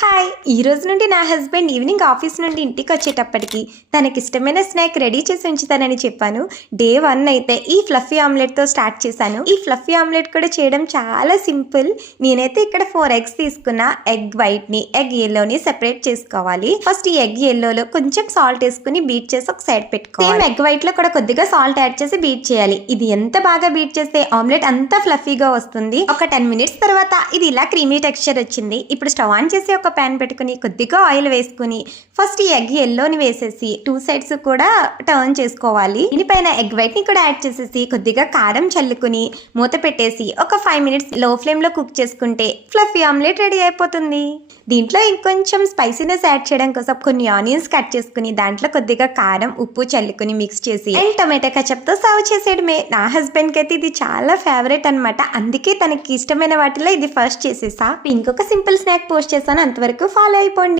Hi! ఈ రోజు నుండి నా హస్బెండ్ ఈవినింగ్ ఆఫీస్ నుండి ఇంటికి వచ్చేటప్పటికి తనకిష్టమైన స్నాక్ రెడీ చేసి ఉంచుతానని చెప్పాను. డే 1 అయితే ఈ ఫ్లఫీ ఆమ్లెట్తో స్టార్ట్ చేశాను. ఈ ఫ్లఫీ ఆమ్లెట్ కూడా చేయడం చాలా సింపుల్. నేనైతే ఇక్కడ 4 ఎగ్స్ తీసుకున్న. ఎగ్ వైట్ని ఎగ్ ఎల్లోని సెపరేట్ చేసుకోవాలి. ఫస్ట్ ఈ ఎగ్ ఎల్లోలో కొంచెం సాల్ట్ వేసుకుని బీట్ చేసి ఒక సైడ్ పెట్టుకోవాలి. సేమ్ ఎగ్ వైట్లో కూడా కొద్దిగా సాల్ట్ యాడ్ చేసి బీట్ చేయాలి. ఇది ఎంత బాగా బీట్ చేస్తే ఆమ్లెట్ అంతా ఫ్లఫీగా వస్తుంది. ఒక 10 మినిట్స్ తర్వాత ఇది ఇలా క్రీమీ టెక్స్చర్ వచ్చింది. ఇప్పుడు స్టవ్ ఆన్ చేసి ఒక ప్యాన్ పెట్టుకుని కొద్దిగా ఆయిల్ వేసుకుని ఫస్ట్ ఈ ఎగ్ ఎల్లోని వేసేసి 2 సైడ్స్ కూడా టర్న్ చేసుకోవాలి. దీనిపైన ఎగ్ వైట్ ని కూడా యాడ్ చేసేసి కొద్దిగా కారం చల్లుకుని మూత పెట్టేసి ఒక 5 మినిట్స్ లో ఫ్లేమ్ లో కుక్ చేసుకుంటే ఫ్లఫీ ఆమ్లెట్ రెడీ అయిపోతుంది. దీంట్లో ఇంకొంచెం స్పైసీనెస్ యాడ్ చేయడం కోసం కొన్ని ఆనియన్స్ కట్ చేసుకుని దాంట్లో కొద్దిగా కారం ఉప్పు చల్లుకుని మిక్స్ చేసి అండ్ టొమాటో కచప్ తో సర్వ్ చేసేయడమే. నా హస్బెండ్ కి అయితే ఇది చాలా ఫేవరెట్ అనమాట. అందుకే తనకి ఇష్టమైన వాటిలో ఇది ఫస్ట్ చేసేసా. ఇంకొక సింపుల్ స్నాక్ పోస్ట్ చేశాను, అంతవరకు ఫాలో అయిపోండి.